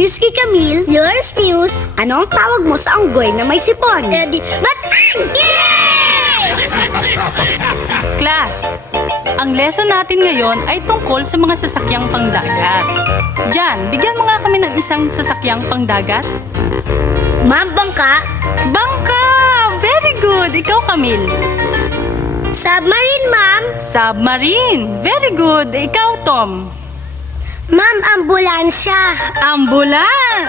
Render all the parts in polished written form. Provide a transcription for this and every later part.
Miski Camille, yours Muse. Ano ang tawag mo sa unggoy na may sipon? Ready, Batang! Class, ang lesson natin ngayon ay tungkol sa mga sasakyang pangdagat. Jan, bigyan mo nga kami ng isang sasakyang pangdagat. Ma'am, bangka. Bangka! Very good! Ikaw, Camille. Submarine, ma'am. Submarine! Very good! Ikaw, Tom. Ma'am, ambulansya. Ambulan!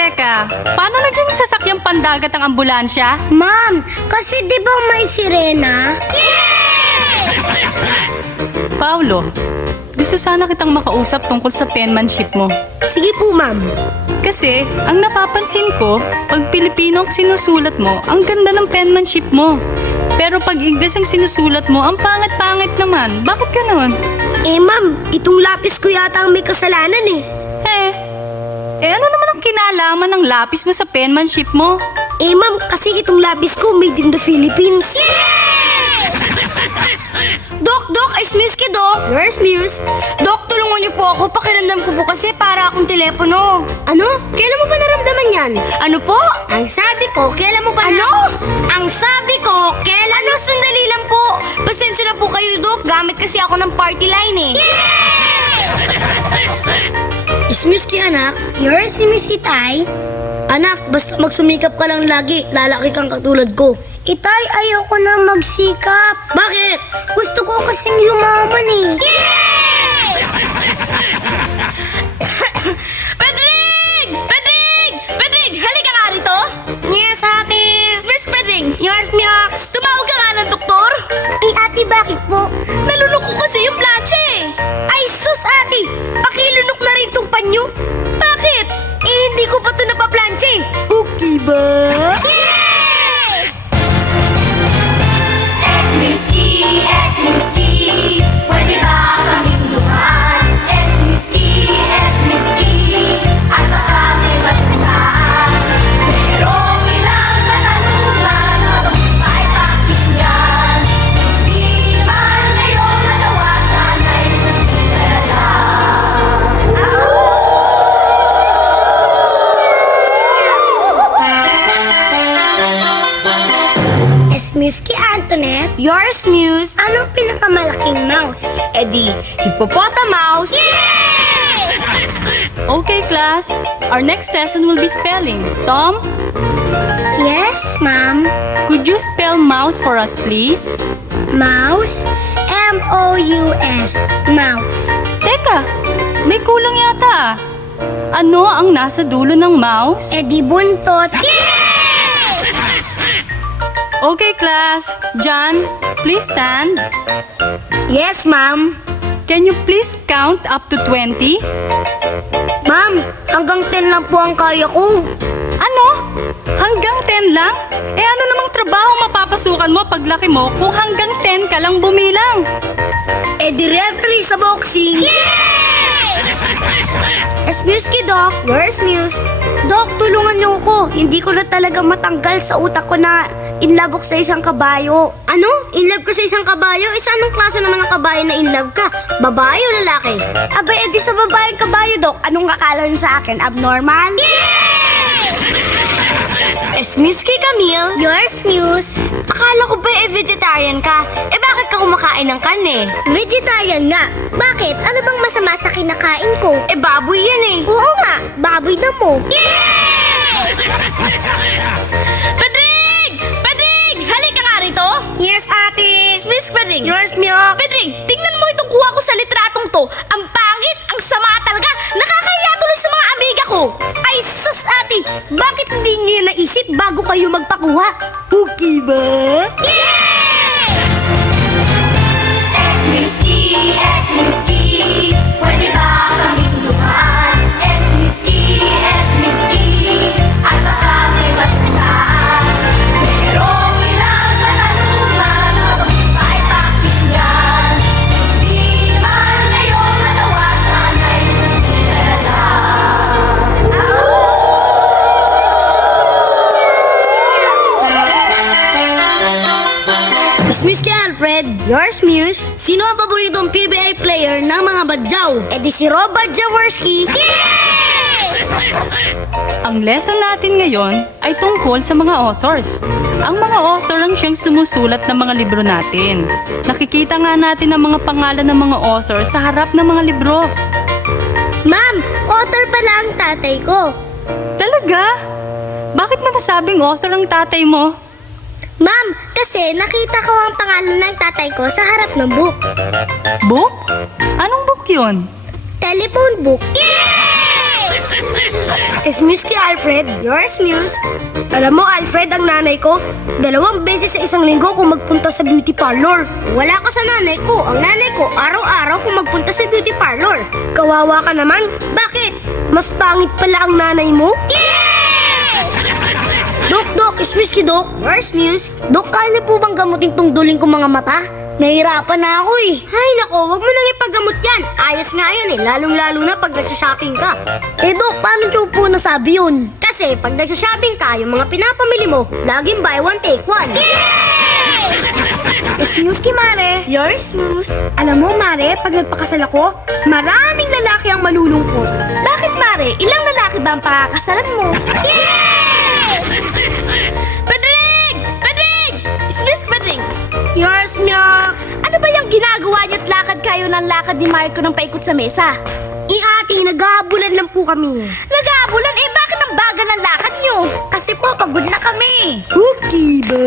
Teka. Paano naging sasakyang pandagat ang ambulansya? Ma'am, kasi di ba may sirena? Paulo, gusto sana kitang makausap tungkol sa penmanship mo. Sige po, ma'am. Kasi, ang napapansin ko, pag Pilipino ang sinusulat mo, ang ganda ng penmanship mo. Pero pag English ang sinusulat mo, ang pangit-pangit naman. Bakit ganon? Ma'am, itong lapis ko yata ang may kasalanan eh. Ano naman ang kinalaman ng lapis mo sa penmanship mo? Ma'am, kasi itong lapis ko made in the Philippines. Dok, is Miski, Dok. Where's Muse? Dok, tulungan niyo po ako. Pakiramdam ko po kasi para akong telepono. Ano? Kailan mo ba naramdaman yan? Ano po? Ang sabi ko, kailan mo ba Ang sabi ko, kailan? Ano, sandali lang po. Pasensya na po kayo, Dok. Gamit kasi ako ng party line eh. Is Miski, anak? Yours si Miss Itay? Anak, basta magsumikap ka lang lagi. Lalaki kang katulad ko. Itay, ayoko na magsikap. Bakit? Gusto ko kasing lumaban eh. Pedrig! Halika nga rito. Yes, ate. Miss Pedring. Yours, Miox. Tumawag ka nga ng doktor. Ate, bakit po? Nalunok ko kasi yung plancha eh. Ay, sus, ate. Pakilunok na rin tong panyo. Bakit? Hindi ko pa ito napaplancha eh. Okay ba? Esmuski, pwede ba kaming dumaan? Esmuski, at baka may masasaan. Merong ilang katanungan na ay pakinggan. Di man ngayong matawasan ay Miski Antoinette, yours Muse. Anong pinakamalaking mouse? Di, hippopotamouse. Okay, class. Our next lesson will be spelling. Tom, Yes, ma'am. could you spell mouse for us, please? Mouse, M-O-U-S, mouse. Teka, may kulang yata ah. Ano ang nasa dulo ng mouse? Di buntot. Okay, class. John, please stand. Yes, ma'am. Can you please count up to 20? Ma'am, hanggang 10 lang po ang kaya ko. Ano? Hanggang 10 lang? Ano namang trabaho mapapasukan mo paglaki mo kung hanggang 10 ka lang bumilang? Di referee sa boxing. Miski, Doc. Where's Muse? Doc, tulungan niyo ako. Hindi ko na talaga matanggal sa utak ko na in love ako sa isang kabayo. Ano? In love ka sa isang kabayo? Isa anong klase naman ng kabayo na in love ka? Babae o lalaki? Abay, edi sa babaeng kabayo, Doc. Anong akala niyo sa akin? Abnormal? Miski Camille. Yours, Muse. Akala ko ba vegetarian ka? Bakit ka kumakain ng karne? Vegetarian nga. Bakit? Ano bang masama sa kinakain ko? Baboy yan eh. Oo nga, baboy na mo. Pedrig! Halika nga rito. Yes, ate. Miss Pedrig. Yours, Miox. Pedrig, tingnan mo itong kuha ko sa litratong to. Ang pangit, ang sama talaga. Nakakahiya tuloy sa mga amiga ko. Ay, sus, ate. Bakit hindi niyo naisip bago kayo magpakuha? Okay ba? Esmuski, pwede ba kaming dumaan? Esmuski, at baka may masasaan. Merong ilang katanungan na ay pakinggan. Di man ngayong matawasan ay Miski Alfred, yours Muse. Sino ang paboritong PBA player ng mga badyaw? Di si Robert Jaworski. Ang lesson natin ngayon ay tungkol sa mga authors. Ang mga author ang siyang sumusulat ng mga libro natin. Nakikita nga natin ang mga pangalan ng mga author sa harap ng mga libro. Ma'am, author pala ang tatay ko. Talaga? Bakit mo nasabing author ang tatay mo? Ma'am, kasi nakita ko ang pangalan ng tatay ko sa harap ng book. Book? Anong book yun? Telephone book. Excuse kay Alfred. Yours, Muse. Alam mo, Alfred, ang nanay ko, 2 beses sa isang linggo kung magpunta sa beauty parlor. Wala ka sa nanay ko. Ang nanay ko, araw-araw kung magpunta sa beauty parlor. Kawawa ka naman. Bakit? Mas pangit pala ang nanay mo? Dok, excuse ki, Dok. Yours, Muse. Dok, kaya po bang gamutin tong duling kong mga mata? Nahirapan na ako eh. Hay nako, wag mo nang ipagamot yan. Ayos nga yan eh, lalong-lalo na pag nagsashopping ka. Eh Dok, paano niyo po nasabi yun? Kasi pag nagsashopping ka, yung mga pinapamili mo, laging buy one, take one. Excuse ki, Mare. Yours, Muse. Alam mo, Mare, pag nagpakasal ako, maraming lalaki ang malulungkot. Bakit, Mare? Ilang lalaki ba ang pakakasalan mo? Padring! Padring! Excuse Padring! Yours, Muse. Ano ba yung ginagawa niyo at lakad kayo ng lakad ni Marco ng paikot sa mesa? Ate, naghahabulan lang po kami. Nag-aabulan eh, bakit ang bagal ng lakad niyo? Kasi po, pagod na kami. Okay ba?